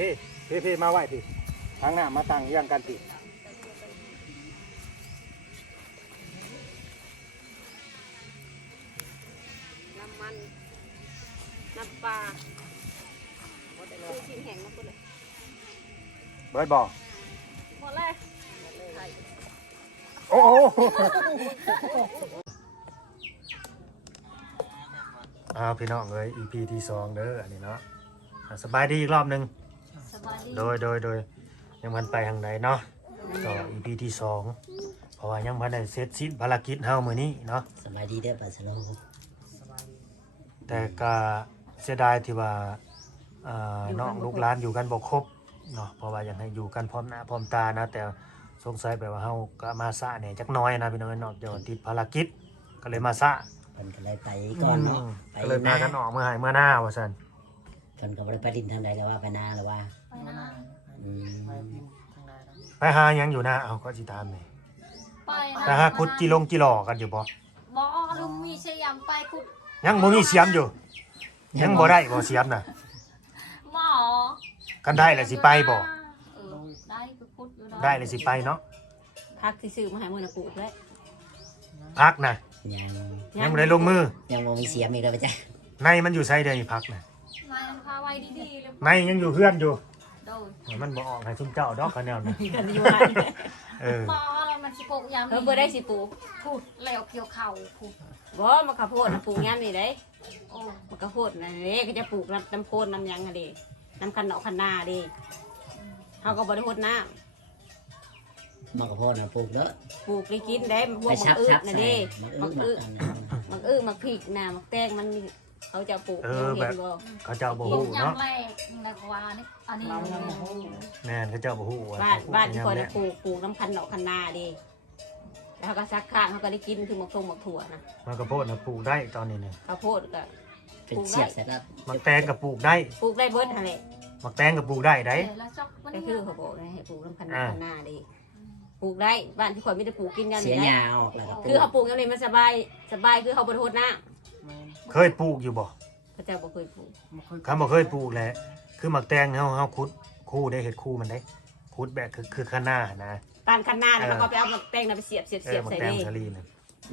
พี่พี่พี่มาไหวพี่ทางหน้ามาตั้งเรียงกันพี่น้ำมันน้ำปลาซื้อชิ้นแห้งมาปุ๊บเลยเบิร์ดบอกหมดเลยโอ้โหอ้าวพี่น้องเลย EP ที่สองเด้ออันนี้เนาะอะสบายดีอีกรอบหนึ่งสบายดี โดยโดยโดยยังมันไปทางไหนเนาะต่อ EP ที่สองเพราะว่ายังพันได้เสร็จสิ้นภารกิจเฮามื้อนี้เนาะสบายดีเด้อปลาสโลแต่ก็เสียดายที่ว่าอ่าน้องลูกหลานอยู่กันบ่ครบเนาะเพราะว่าอยากให้อยู่กันพร้อมหน้าพร้อมตานะ แต่สงสัยแบบว่าเฮาก็มาซะเนี่ยจักหน้อยนะพี่น้องเนาะเดี๋ยวติดภารกิจก็เลยมาซะเพิ่นก็เลยไปก่อนเนาะอืมไปก็เลยพากันออกเมื่อไหร่เมื่อหน้าว่าซั่นเพิ่นก็บ่ได้ไปดินทางใดแล้วว่าไปนาแล้วว่า ไปนะอืมไปหาหยังอยู่นะเอาก็สิถามนี่ไปนะไปหาขุดจิลงจิหลอกันอยู่บ่บ่ลุงมีเชียมไปขุดยังบ่มีเสียมอยู่ ยังบ่ได้บ่เสียมน่ะหมอกันได้แล้วสิไปบ่เออได้คือขุดอยู่เนาะได้เลยสิไปเนาะพักที่ซื้อมาให้มื้อน่ะปลูกเลยพักน่ะยังยังบ่ได้ลงมือยังบ่มีเสียมอีกแล้วปะจ๊ะในมันอยู่ไสเด้อนี่พักน่ะมาพาไว้ดีๆเลยในยังอยู่เฮือนอยู่ โดยมันบ่ออกให้ซุมเจ้าดอกคะแนนน่ะกันอยู่หันเออหมอแล้วมันสิปลูกยามเออบ่ได้สิปลูกพูดแล้วเกี่ยวเข่าพูดบ่มะข้าวโพดน่ะปลูกยามนี่เด้โอ้มะข้าวโพดนั่นเด้ก็จะปลูกน้ำน้ำโพดน้ำหยังอะเด้น้ำคันเนาะคันนาเด้เฮาก็บ่ได้หดน้มะกะโพดน่ะปลูกเด้อำปลูกได้กินได้พวไปกชัมับกอึชับน่ะใส่เด้มะอึกมัมะกอัอึนนั้นมักอึมักพริกน่ะมักแตงมันนี่ เขาจะปลูกเออเห็นแบบ บ่เขาเจ้าบ่ปลูฮู้กยามเนาะแรกในกวานี่อันนี้แม่นเขาเจ้าบ่ฮู้ว่าบ้านบ้านที่เขคอยปลูจะกปลูกปลูกน้ำคันเนาะคันนาเด้แล้วเขาก็ซักข้างเขาก็ได้กินคือหมกทงหมกถั่วนะมันก็โพดน่ะปลูกได้ตอนนี้นี่ข้าวโพดก็ เป็นเสียบเสร็จแล้วมักแตงก็ปลูกได้ปลูกได้เบิดหั่นแหละมักแตงก็ปลูกได้ได้ แล้วจอกมันก็คือเขาบอกนะให้ปลูกน้ำคันนาอ่า คันนาเด้ปลูกได้บ้านที่คอยไมแต่ได้ปลูกกินกันเสียนี่หนะญ้าออกแล้วก็ปคืลูอกเขาปลูกอย่างนี้มันสบายสบายคือเขาบริโภคน้ เคยปลูกอยู่บ่ำพระเจ้าบอกเคยปลูกคำบ่เคยปลูกแหละคือมักแตงเฮาเฮาขุดคู่ได้เฮ็ดคู่มันได้ขุดแบบคือคือข้างหน้านะปานคันนาแล้วเขาก็ไปเอาแป้งน่ะไปเสียบเสียบเอเสีอยบมักใส่แตงนี่ทะลีน่ะ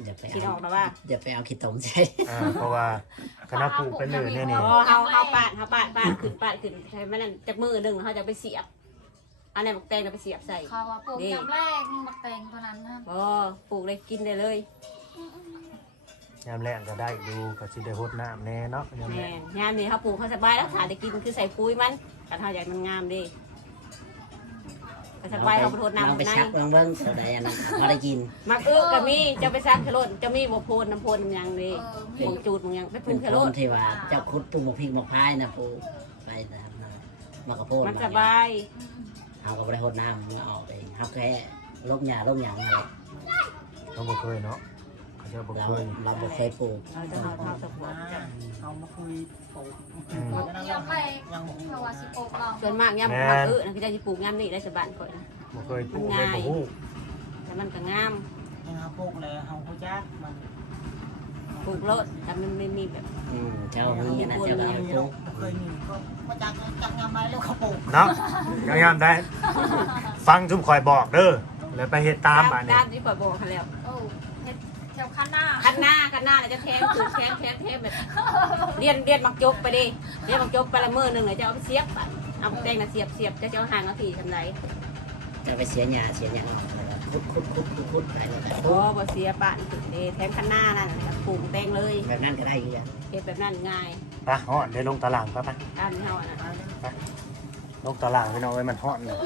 อย่าไปคิดอเอาอกแล้วว่าอย่าไปเอาขี้ตมใส่อ่าเพราะว่าคณะปลูกเป็นเลยเนี่ยนี่พอเขาเขาปาดเขาปาดปาดขึ้นปาดขึ้นใช่ไหมนั่นจากมือหนึ่งเขาจะไปเสียบอันนี้นบักแตงน่ะไปเสียบใส่ เขาว่าปลูกยามแรกมักแตงตัวนั้นนะพอปลูกเลยกินได้เลย ยามแรงก็ได้ดูก็สิได้รดน้ำแน่เนาะยามแรแม่งนยามนี้เขาปลูกเขาสบายแล้วขาได้กินคือใส่ปุ๋ยมันกันเขาใหญ่มันงามดีก็สบายเขาบริโภคลองน้ำไปในชักลองเบิ่งเท่าใดอันนั้นพอได้กินมักอึก็มีจะไปซักขลุ่นจะมีบ่โพนน้ำโพนน้ำหยังดีเออหมีมองจูดหมองหยังไปปเป็ลูนกคขลุ่นนที่ว่าเจ้าคุดตุ้มมะพริกมะพร้ายนะปลูกไปนะครับนะมะกะโพดมันมะสบายเอาก็บ่ได้โหดน้ำมันออกเองเฮาแค่ลบหญ้าลบหยังนั่นแหละเขาบ่เคยเนาะ เขาเจ้าบ่เราเคยเราบ่เคยปลูกเราจะเอาเท้าสะโพกจ้ะเอามาคุยปลูกอืมปลูกยามแรยังบ่เขาว่าสิปลูกเราส่วนมากยามแม่นมักอึนั่นคือจะสิปลูกยามนี่ได้สบายก่อนนะบ่เคยปลูกเลยบ่ฮู้แต่มันก็งามยังเอาปลูกเลยเอาเขาจักมันปลูกรถแต่มันไม่มีแบบอืมเจ้ามีอันนั้นเจ้าก็เอาไปปลูกเคยมีก็มาจักจักงามไรแล้วเขาปลูกเนาะยามๆได้ฟังชุมข่อยบอกเด้อแล้วไปเฮ็ดตามอันนี้ตามที่ข่อยบอกเขาแล้ว แถวข้างหน้าคันหน้าคันหน้าเราจะแทงคือแทงแทงแทงแบบเรียนเรียนมักจบไปดิเรียนมักจบไปละมือหนึ่งเลยจะเอาไปเสียบอะเอาแตงน่ะเสียบเสียบจะจะเอาหางเอาทีทำไรจะไปเสียหญ้าเสียหยังออกแล้วก็คุดคุดคุดคุดคุดไปแล้วก็โอ้บ่เสียปานถึงเดแทงคันหน้านั่นน่ะปลูกแตงเลยแบบนั้นก็ได้อยู่จ้ะเฮ็ดแบบนั้นง่ายไปฮ้อนได้ลงตารางปะปะตามที่เฮาอะนะลงตารางพี่น้องไว้มันฮ้อนเลย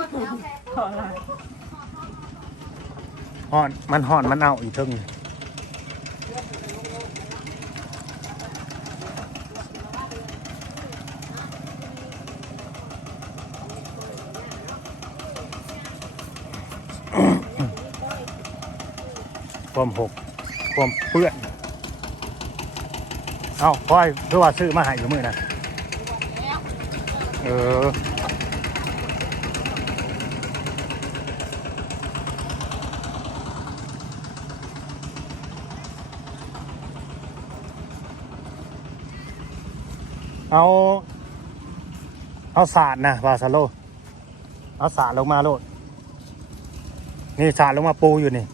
ฮ้อนมันฮ้อนมันเอาอีกเทึง ความหก ความเปื้อน เอาคอยคือว่าซื้อมาให้อยู่มือนะเออเอาเอาสาดนะวาซาโลเอาสาดลงมาโลดนี่สาดลงมาปูอยู่นี่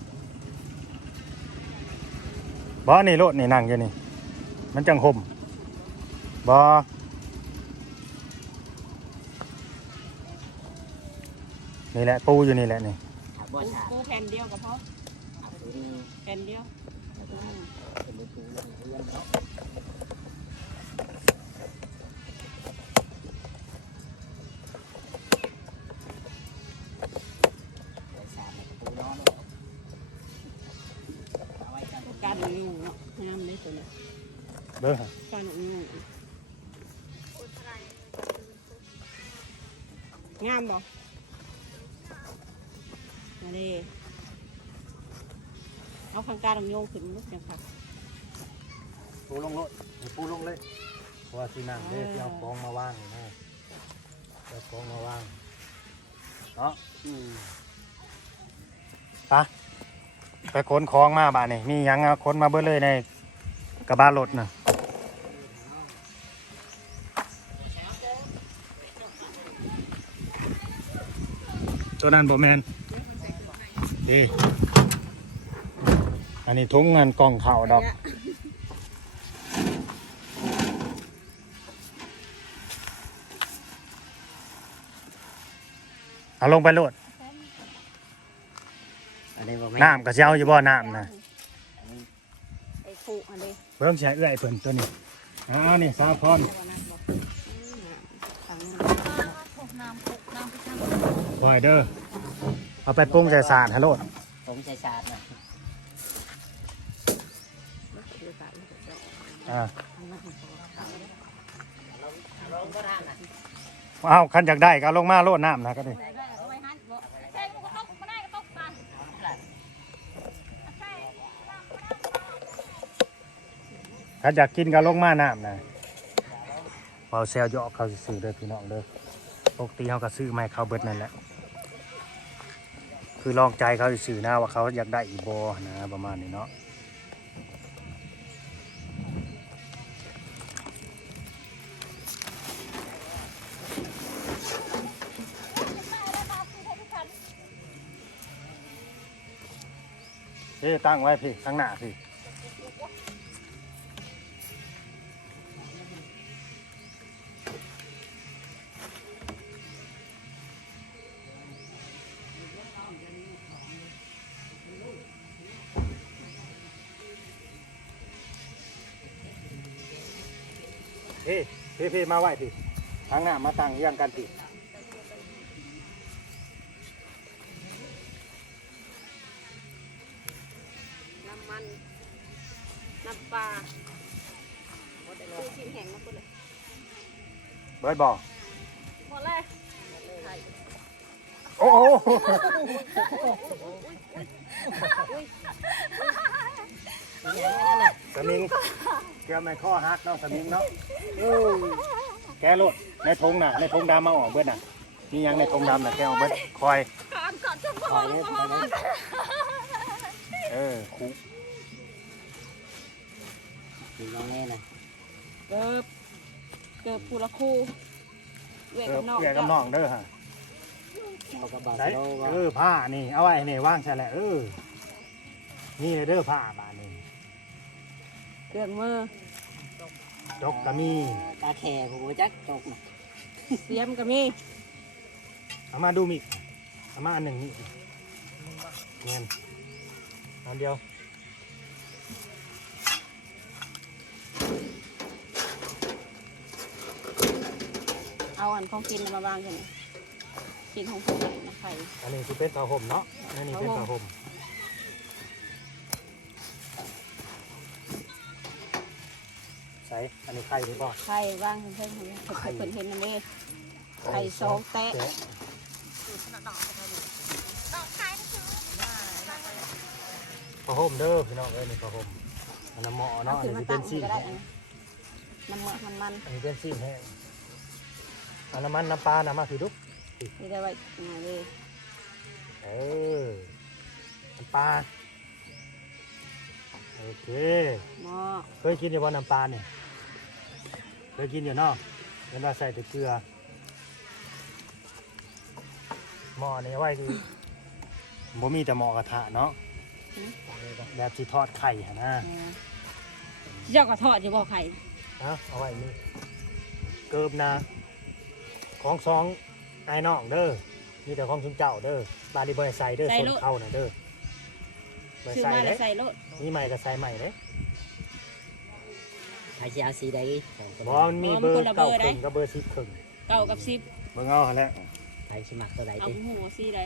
บ่นี่โลดนี่นั่งอยู่นี่ มันจังห่มบ่นี่แหละปูอยู่นี่แหละนี่ปูแผ่นเดียวกับพ่อเอาแผ่นเดียว ด้อกาหนูองามบ่มาเดิเอาข้างการหนูโยงขึ้นลูกจังค่ะปูลงโลดให้ปูลงเลยเพราะว่าที่นั่งเด้อที่เอากองมาว่างนี่นะเอากองมาว่างเนาะอืมไปไปขนของมาบ้านนี่มีหยังเอาขนมาเบิดเลยในกระบะรถน่ะ ตัวนั้นบ่แมนดีอันนี้ทุงงานกล่องเข่าวดอก เอาลงไปโลดอันนี้บ่แม่น้ำก็สิเช้าอยู่บ่น้ำนะไอ้ฟูอันนี้เบิ่งใช้เอื้อยเพิ่นตัวนี้อ่านี่สาพรตัวนั้นบ่ทางนี้ พวกน้ำพวกน้ำพวกน้ำ บอยเด้อเอาไปปรุงใส่สารฮัลโหลดผมใส่สารนะอ่าลงก็ทางนะเอาคันอยากได้ก็เอาลงมาโลดน้ำนะก็ได้คันอยากกินก็ลงมาน้ำนะเบาแซวหยอกเขาซื้อๆเด้อพี่น้องเด้อปกติเขาก็ซื้อมาให้เขาเบิดนั่นแหละ คือลองใจเขาสื่อหน้าว่าเขาอยากได้อีโบนะประมาณนี้เนาะเฮ้ตั้งไว้พี่ข้างหน้าพี่ พี่พี่พี่มาไหวพี่ข้างหน้ามาตั้งเรียงกันพี่น้ำมัน น้ำปลาซื้อชิ้นแห้งมาปุ๊บเลยเบิร์ดบอกหมดเลยโอ้โหสมิง เกี่ยวไม่ข้อฮักเนาะสมิงเนาะเออแกโลดในทงน่ะในทงดำมาออกเบิดน่ะมีหยังในทงดำน่ะแกออกเบิดคอยคอยเลยคอยเลยเออคุมีน้องแน่นะเกิบเกิบผู้ละคู่เวเออกับน้องเกี่ยวกับน้องเด้อฮะเอากระบะใส่โลว่าเออผ้านี่เอาไว้นี่ว่างใช่แหละเออนี่เด้อผ้าบานนี่ เครื่องมือจกก็มีตาแข่ผมบ่จักตกนะเสียมก็มีเอามาดูมิกเอามาอันหนึ่งนี่เงี้ยอันเดียวเอาอันของกินมาวางกันกินของผู้ใหญ่นะไข่อันนี้คือเป็นผ้าห่มเนาะอันนี้เป็นผ้าห่ม ส่อันนี้ไข่หรือเปล่าไข่วางเพิ่นเพิ่นเพิ่นเพิ่นเห็นนั่นเด้ไข่สองแตะผ้าห่มเด้อพี่น้องเอ้ยนี่ผ้าห่มอันน้ำหมอเอาเนาะอันขึ้นนี้มาเป็ตั้นงซีก็ได้อันน้ำมันน้ำมันอันนี้เป็นซีแห้งอันน้ำมันน้ำปลาน้ำมาคือดุกนี่ได้ไว้มาเลยเออน้ำปลาโอเคหม้อเคยกินอยู่ว่าน้ำปลาเนี่ย เคยกินอยู่เนาะเวลาใส่แต่เกลือหม้อนี่ไว้คือบ่มีแต่หม้อกระทะเนาะแบบสิทอดไข่หั่นนะเจ้าก็ทอดจะบอกไข่เอาเอาไว้นี่เกิบนะ ของสองไอ้น้องเด้อมีแต่ของชุนเจ้าเด้อบาดีบ่ได้ใส่เด้อส่วนเข้าน่ะเด้อบ่ได้ซื้อใส่มาเด้แล้วใส่รถมีใหม่ก็ใส่ใหม่เด้ใครจะเอาสีใดของตัว บ่มันมีเบอร์เก้าครึ่งกับเบอร์สิบครึ่งเก้ากับสิบเบิ่งเอาหั่นแหละใครสิมักตัวใดเอาติหัวสีใด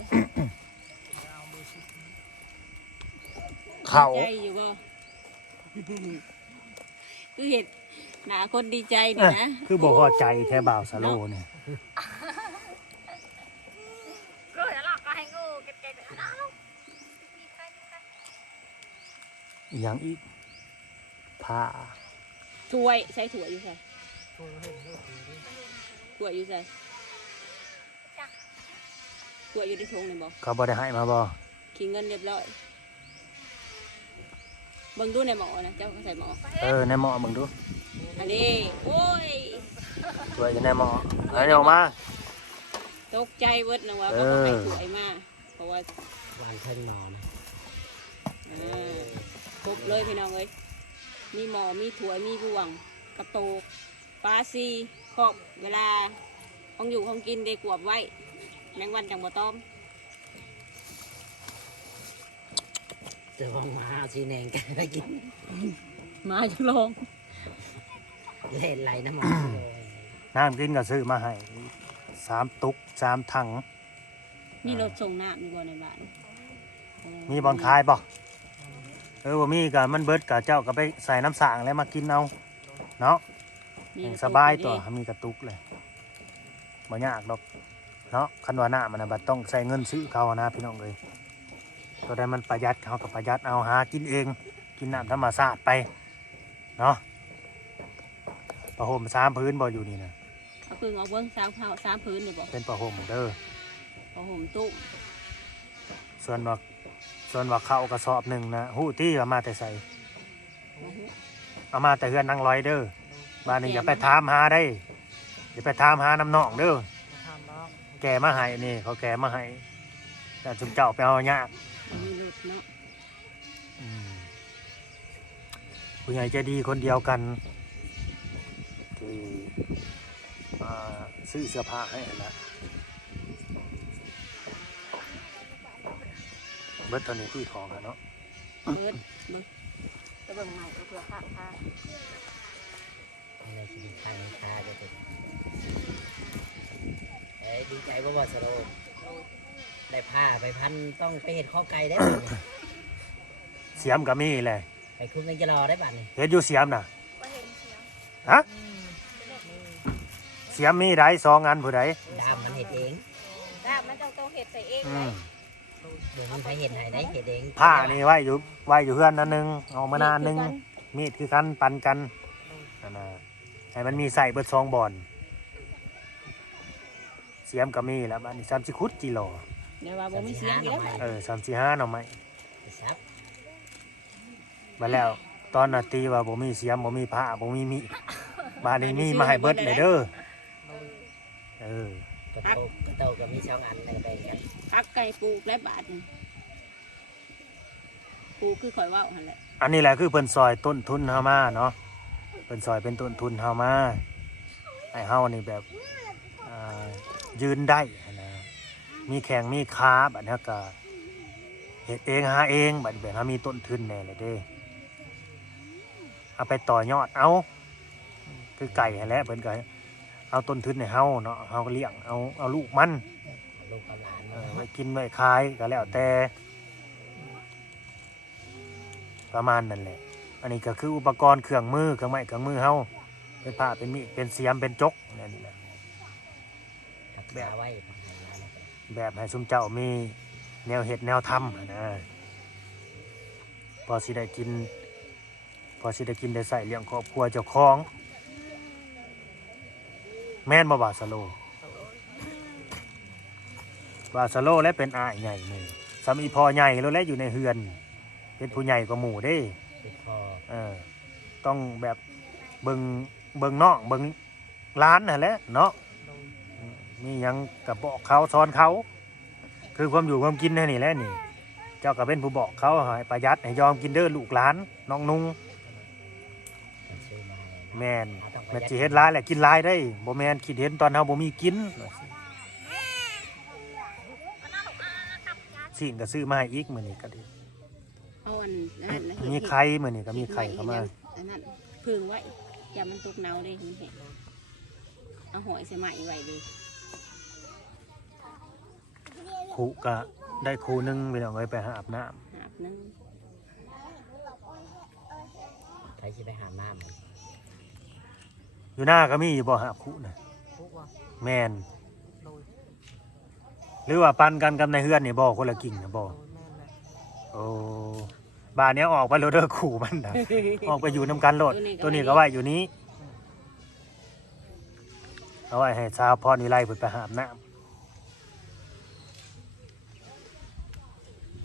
เข้าใจอยู่บ่คือเห็ดหนาคนดีใจนี่เอ้ยนะคือบ่พอใจแท้บ่าวสโลเนี่ยก็อย่าหลอกก็ให้งูเก็บใจแต่อ้าวมีใครมีใครอหย่างอีกผ้า ถ้วยใส่ถั่วอยู่ใส่ถั่วอยู่ใส่ถั่วอยู่ในถุงเลยบ่เขาบ่ได้ให้มาบ่คิงเงินเรียบร้อยเบิ่งดูในหม้อนะเจ้าก็ใส่หม้อเออในหม้อมึงดูอันนี้โอ้ยสวยอยู่ในหม้อเอาเนี่ยออกมาตกใจเวิร์ดนะว่าเอเขาอให้สวยมากเพราะว่าวางเทิงหมอนะอ่าครบเลยพี่น้องเอ้ย มีหมอมีถั่วยมีบ่วง กระโตกปลาซีขอบเวลาของอยู่ของกินได้กวบไว้ แมงวันจังบ่ต้อมจะวางมาเอาสีแดงกันไปกินมาจะลองเล่นไรนะหมอน้ำกินก็ซื้อมาให้สามตุกสามถัง มีรถส่งน้ำมีบ่ในบ้านมีบอลคายบ่ เออว่ามีก็มันเบิดกับเจ้าก็ไปใส่น้ำสางแล้วมากินเอาเนาะมีรถสบายส่งตัวไปมีกระตุกเลยบ่ยากดอกเนาะคันว่าหน้ามันนะบัดต้องใส่เงินซื้อเขานะพี่น้องเลยตัวใดมันประหยัดเขากับประหยัดเอาหากินเอง กินน้ำธรรมชาติไปเนาะประห่มสามพื้นบ่อยู่นี่นะเอาพึ่งเอาเบิ้งสามเท้าสามพื้นเนี่ยบอกเป็นประห่มเด้อพอห่มตุ้มส่วนว่า ส่วนว่าเข้ากระสอบหนึ่งนะหู้ตี้ก็มาแต่ใส่มาหุเอามาแต่เฮือนนางร้อยเด้อบ้านนี้อย่าไปถามหาได้อย่าไปถามหาน้ำนองเด้อแกมาให้นี่ เขาแกมาให้แต่ชุมเจ้าไปเอายากมีรถเนาะอืมผู้ใหญ่ใจดีคนเดียวกันที่อ่าซื้อเสื้อผ้าให้นั่นแหละ บิดตอนนี้ที่ของอะเนาะเบิดเบิดจะเบิ่งใหม่ก็เผื่อข้างข้างในชีวิตทางคาจะเป็นเอ้ยดีใจบ่บ่สโลได้ผ้าไปพันต้องไปเห็ดข้อไก่ได้บัดนี้เสียมกับมีเลยไปคุ้มยังจะรอได้บัดนี้เห็นอยู่เสียมน่ะก็เห็นเสียงฮะเสียมมีได้สองอันผู้ใดดามมันเห็ดเองดาบมันต้องต้องเห็ดใส่เองอืไว้ม เดี๋ยวมันไปเห็ดไหนได้เห็ดเองผ้านี่ไว้อยู่ไว้อยู่เพื่อนนั่นหนึงเอามานานหนึงมีดคือกันปันกันนั่นน่ะให้มันมีใส่เบิดซองบอลเสียมก็มีแล้วมันนี่สามสิคุดกิโลเดี๋ยวว่าบ่มีเสียงอีกแล้วเออสามสี่ห้าหน่อไม้ซับมาแล้วตอนนาตีว่าบ่มีเสียมบ่มีผ้าบ่มีมีดบ้านนี้มีมาให้เบิดเลยเด้อเออ กระโตกกระโตกก็มีสองอันเลยไปกัน พักไก่ปลูกและบาทปลูกคือข่อยว่าหั่นแหละอันนี้แหละคือเพิ่นซอยต้นทุนเฮามาเนาะเพิ่นซอยเป็นต้นทุนเฮามาให้เฮานี่แบบอ่ายืนได้นะมีแข่งมีค้าบัดนี้ก็เฮ็ดเองหาเองบัดแบบเฮามีต้นทุนแน่เลยเด้เอาไปต่อยอดเอาคือไก่นั่นแหละเพิ่นก็เอาต้นทุนให้เฮาเนาะเฮาก็เลี้ยงเอาเอาลูกมัน เออไว้กินไว้ขายก็แล้วแต่ ประมาณนั่นแหละ อันนี้ก็คืออุปกรณ์เครื่องมือเครื่องไม้เครื่องมือเฮาเป็นผ้าเป็นมีดเป็นเสียมเป็นจกนั่นแหละกับขาไว้ของไหนมาเนี่ยแบบให้ซุมเจ้ามีแนวเห็ดแนวทำนะพอสิได้กิน พอสิได้กินได้ใส่เลี้ยงครอบครัวเจ้าของ แม่นบ่บาสโล บาสโลและเป็นอ้ายใหญ่หนึ่งสามีพอใหญ่แล้วและอยู่ในเฮือน เป็นผู้ใหญ่กว่าหมู่เด้ติดคอเออต้องแบบเบิงเบิงน้องเบิงร้านนั่นแหละเนาะอืมมีหยังกับบอกเขาสอนเขา คือความอยู่ความกินแน่นี่แหละนี่ เจ้าก็เป็นผู้บอกเขาให้ประหยัดให้ยอมกินเด้อลูกหลานน้องนุ่งมันซื้อมาให้แม่นเอาต้องประแม่หยันสิเฮ็ดหลายแหละกินหลายได้บ่แม่นคิดเห็นตอนเฮาบ่มีกิน สิ่งก็ซื้อมาให้อีกมื้อนี้ก็ดีเอาอันนั้นนะมีไข่มื้อนี้ก็มีไข่เข้ามาอันนั้นพึ่งไว้อย่ามันตกเนาเลยมันเห็นเอาหอยใส่ไหมไว้ดิครูก็ได้ครูหนึงพี่น้องเอ้ยไปหาอาบน้ำหาบนึงใครสิไปหาน้ำมันอยู่หน้าก็มีอยู่บ่หาบครูน่ะแม่น หรือว่าปันกันกับในเฮือนนี่บ่คนละกิ่งน่ะบ่โอ้บ้านเนี้ยออกไปโลดเด้อขู่มันน่ะออกไปอยู่นํกันโลดตัวนี้ก็ไว้อยู่นี้เอาไว้ให้ชาวพรวิไลเพิ่นไปหาอาบน้ำ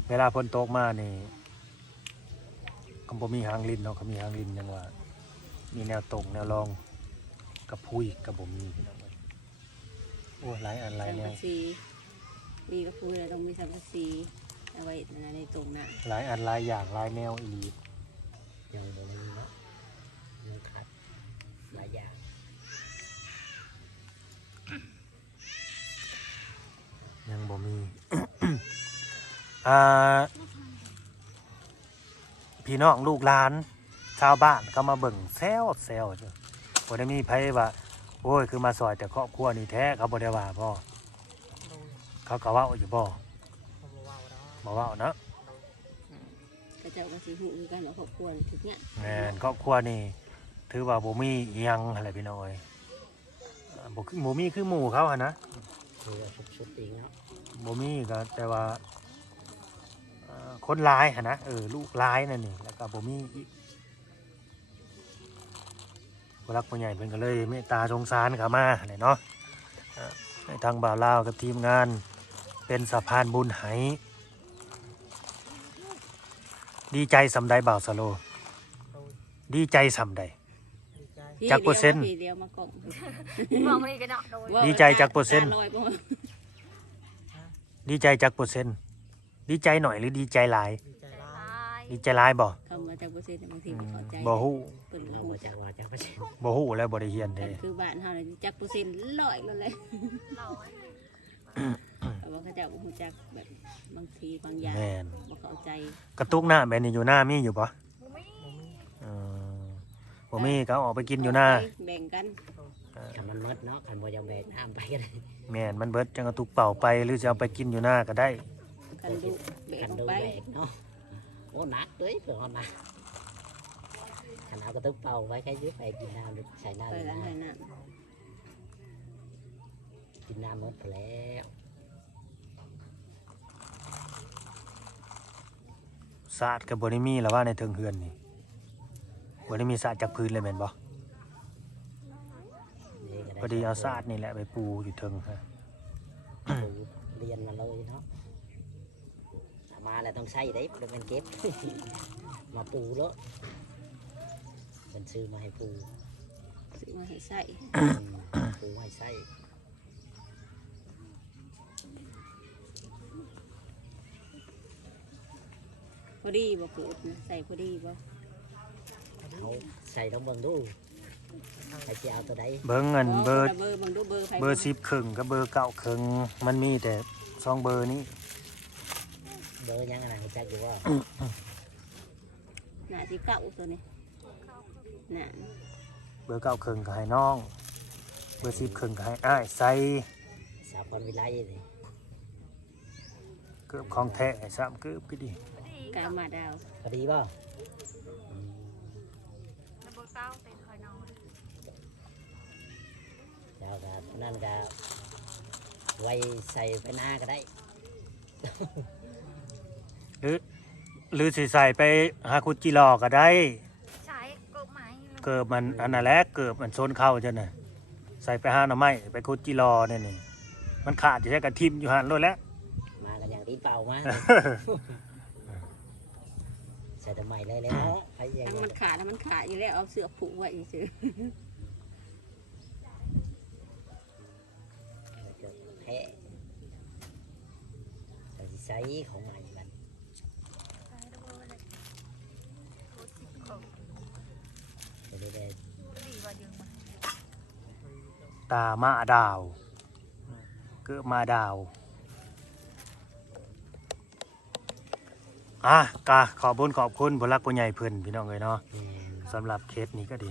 เวลาฝนตกมานี่ก็บ่มีหางลินเนาะเขามีหางลินยังว่า มีแนวตรงแนวรองกับพุยกับบ่มีพี่น้องเอ้ยโอ้หลายอันหลายสังแนกะวสี มีกระพุ้ยต้องมีสังกะสีเอาไว้ในตรงนั้นหลายอันหลายอย่างหลายแนวอีหลียังบ่มีเนาะยังขาดหลายอย่างยังบ่มี อ่า พี่น้องลูกหลาน ชาวบ้านเขามาเบิ่งแซวแซวจ้ะบ่ได้มีไผว่า โอ้ย คือมาซอยแต่ครอบครัวนี่แท้เขาบ่ได้ว่าบ่อ เขาก็เว้าอยู่บ่บ่เว้าเนาะก็เจ้าก็สิหูคือกันว่าครอบครัวนี่ถึงเนี่ยแม่นครอบครัวนี่ ถือว่าบ่มีอิหยังอะไรพี่น้องเอ้ยอ่าบ่คือบ่มีคือหมู่เขาหั่นนะคือว่าชุดๆเองเนาะบ่มีก็แต่ว่าเอ่อคนร้ายหั่นนะเออลูกร้ายนั่นนี่แล้วก็บ่มีอีกผู้รักผู้ใหญ่เพิ่นก็เลยเมตตาสงสารเขามาเนี่ยเนาะอ่าให้ทางบ่าวลาวกับทีมงาน เป็นสะพานบุญให้ดีใจสำใดบ่าวสโล ดีใจสำใด จักเปอร์เซ็นต์ทีเดียวมากล่องมองนี่กันเนาะโดยว่าดีใจจักเปอร์เซ็นต์ตาลอยบ่ดีใจจักเปอร์เซ็นต์ ดีใจหน่อยหรือดีใจหลาย ใจร้ายดีใจหลายบ่คำว่าจักเปอร์เซ็นต์บางทีไม่เข้าใจบ่ฮู้เปิ่นเราหูบ่จักว่าจักเปอร์เซ็นต์บ่ฮู้แล้วบ่ได้เรียนเด้ คือบ้านเฮานี่จักเปอร์เซ็นต์ร้อยแล้วแหละร้อย แต่ว่าเขาเจะบ่ฮู้จักแบบบางทีบางอย่างแม่นบ่เข้าใจกระตุกหน้าแบบนี้อยู่หน้ามีอยู่ปะบ่มีเออผมมีก็เอาออกไปกินอยู่หน้าแบ่งกันคันมันมืดเนาะคันบ่ยอมแบกน้ำไปก็ได้แม่นมันเบิดจังกระตุกเป่าไปหรือจะเอาไปกินอยู่หน้าก็ได้ กันดูแบ่งคันออดูกไปแบกเนาะโอ้หนักเลยเผื่อฮอดนะคันเอากระตุกเป่าไว้แค่ยืดไปกินน้ำใส่น้ำไปเลยกันนะให้น้ำ กินน้ำหมดไปแล้ว สาดกับบริมีแล้วว่าในเทิงเฮือนนี่บริมีสาดจากพื้นเลยแม่นบ่นี่ก็ไพอดีเอาสาดนี่แหละไปปูอยู่เทิงฮะปูเรียนมาเลยเนาะเอามาแล้วต้องใช้ได้เดี๋ยวมันเก็บ มาปูแล้วเป็นซื้อมาให้ปูซื้อมาให้ใส่อืมปูให้ใส่ พ อดีบ่เกิดนะใส่พอดีบ่เอาใส่ต้องเบิ่งดูใครจะเอาตัวใดเบิ้งเงินเบอร์เบอร์เบางดูเบอร์ไผเบอร์สิบครึ่งกับเบอร์เก้าครึ่งมันมีแต่สองเบอร์นี้เบอร์ยังไงรู้จักอยู่ว่าหน้าสิเก่าตัวนี้น่ะเบอร์เก้าครึ่งก็ให้น้อง เบอร์สิบครึ่งก็ให้อ้ายใส่สาวคนวิไลนี่เกือบของแท้ให้ซ้ำเกือบก็ดีบ่ดี กามาดาวพอดีป่ะแล้วบ่เก้าเต็มคอยนอนเจ้าก็นั่นก็ไว้ใส่ไปหน้าก็ได้หรือหรือสิใส่ไปหาคุจิรอก็ได้ ใช้กบไม้เกิบมันอันนั้นแหละเกิบมันโซนเข้าจ้ะน่ะใส่ไปห้าหน่อไม้ไปคุดจิรอเนี่ยนี่มันขาดจะใช้กระทิมอยู่หันเลยแหล้วมากันอย่างตีนเปล่ามาใส่ทำไมเลยเลยเนาะไปยังทั้งมันขาดทั้งมันขาดอยู่แล้วเอาเสือผูกไว้ซื่อแพ้ได้ของใหม่บัดใช้ระเบิดเลยโคตรสิบของจะได้ได้ดีกว่ายังมันตามาดาว เกิดมาดาว อะกะขอบคุญขอบคุณผู้รักผู้ใหญ่เพิ่นพี่น้องเลยเนาะแม่นสำหรับเคสนี้ก็ดี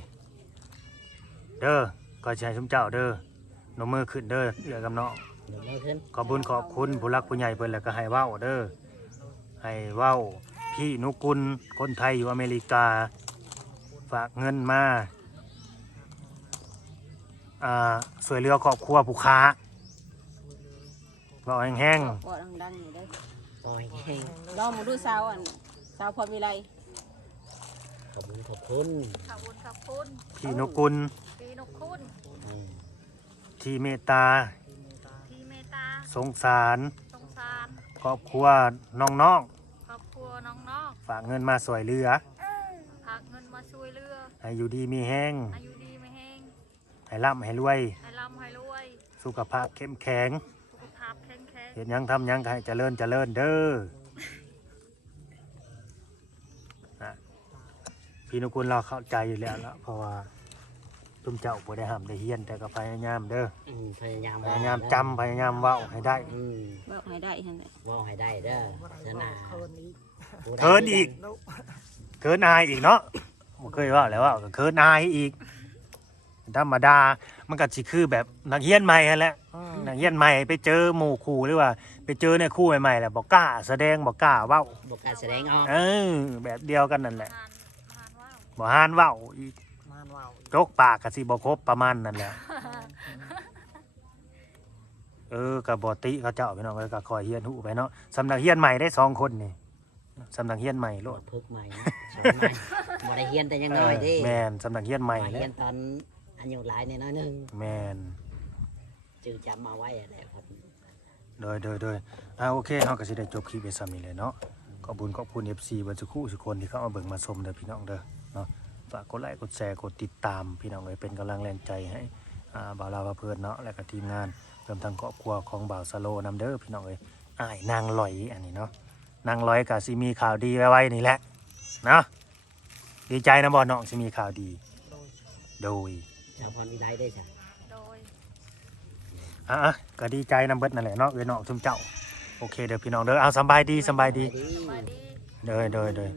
เด้อก็ใช้ชุมเจ้าเด้อหนมมือขึ้นเด้อเอือกับน้องยกมือขึ้นขอบคุญขอบคุณผู้รักผู้ใหญ่เพิ่นแล้วก็ให้เว้าเด้อให้เว้าพี่นุกุลคนไทยอยู่อเมริกา ฝากเงินมาอ่าสวยเรือครอบครัวผู้ค้าเว้าแห้งก็ดังๆอยู่ได้อ ปล่อยแห้งลองมาดูสาวอันสาวพรวิไลขอบคุณขอบคุณขอบคุณขอบคุณๆพี่นุกุลปีนกคุณอืมที่เมตตา ที่เมตตาสงสารสงสารครอบครัวน้องครอบครัวน้องๆฝากเงินมาสวยเรือๆพักเงินมาช่วยเหลือให้อยู่ดีมีแห้งอายุดีไม่แห้งให้ร่ำให้รวย ให้ร่ำให้รวย สุขภาพเข้มแข็ง เห็นหยังทำหยังก็ให้เจริญเจริญเด้อนะพี่นุกุลเราเข้าใจอยู่แล้วละเพราะว่าตุ้มเจ้าบ่ได้ห้ามได้เฮียนแต่ก็พยายามเด้ออืมพยายามพยายามจำพยายามเว้าให้ได้อืมบอกให้ได้หั่นแหละเว่าให้ได้เด้อเสอหนาผู้ใดเคินอีกเคินอายอีกเนาะบ่เคยว่าแล้วว่าก็เคินอายอีกธรรมดามันก็สิคือแบบนักเรียนใหม่นั่นแหละ นักเรียนใหม่ไปเจอหมู่ครูหรือว่า ไปเจอในครู่ใหม่ๆแหละบอกกล้าแสดงบอกกล้าเว้าบอกการแสดงออกเออแบบเดียวกันนั่นแหละงานงานว่าวบ่ฮานเว้าอีกจกปากก็สิบ่ครบประมาณนั่นแหละเออกับบอติเขาเจ้าพี่น้องเอ้ยก็คอยเฮียนหูไปเนาะสำนักเฮียนใหม่ได้สองคนนี่สำนักเฮียนใหม่โลโลดดพึกใหม่นะสอนใหม่บ่ได้เฮียนแต่ยังน้อยเดิแมนสำนักเฮียนใหม่มาแล้เฮียนวตอนอายุหลายเนี่ยน้อยหนึงแมน จือจำมาไว้อะไรครับโดยโดยโดยอ่าโอเคเฮาก็สิได้จบคลิปไปซ้ำนี่เลยเนาะขอบคุณขอบคุณ FC เบันสุขุสุกคนที่เข้ามาเบิ่งมาชมเด้อพี่น้องเด้อเนาะฝากกดไลค์กดแชร์กดติดตามพี่น้องเอ้ยเป็นกำลังแรงใจให้อ่าบ่าวลาวาเพิ่นเนาะและก็ทีมงานรวมทั้งครอบครัวของบ่าวสโลนำเด้อพี่น้องเอ้ยอ้ายนางลอยอันนี้เนาะนางลอยก็สิมีข่าวดีไว้ๆนี่แหละเนาะดีใจนะบ่น้องสิมีข่าวดี โดยชาวพรวิไลได้จ้ะโดย อะๆก็ดีใจนำเบิดนั่นแหละเนาะเอ้ยน้องซุมเจ้า โอเคเด้อพี่น้องเด้อเอาสำบายดีสำบายดีสบายสบายดี เด้อเด้อเด้อ